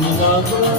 I'm not going to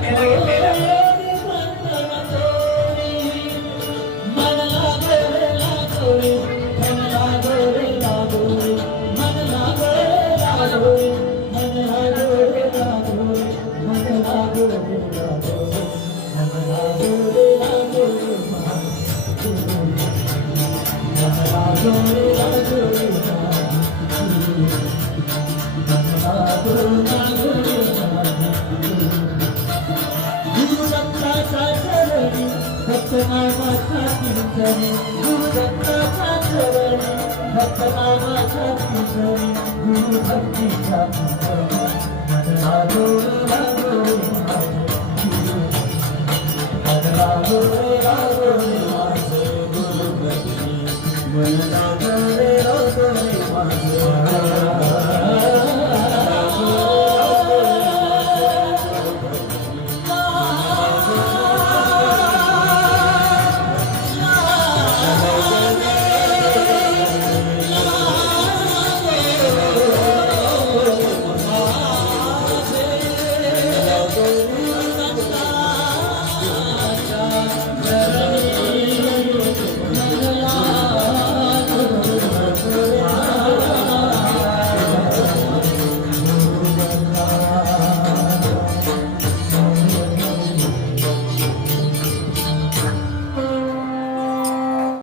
glory. भक्तनामाच्या कीर्तने गुरु दत्ताच्या चरणी भक्तनामाच्या कीर्तने गुरु भक्तीच्या कीर्तने मनला गोरे लागोरे मनला गोरे लागोरे माझे गुरु भक्ती मनला गोरे लागोरे माझे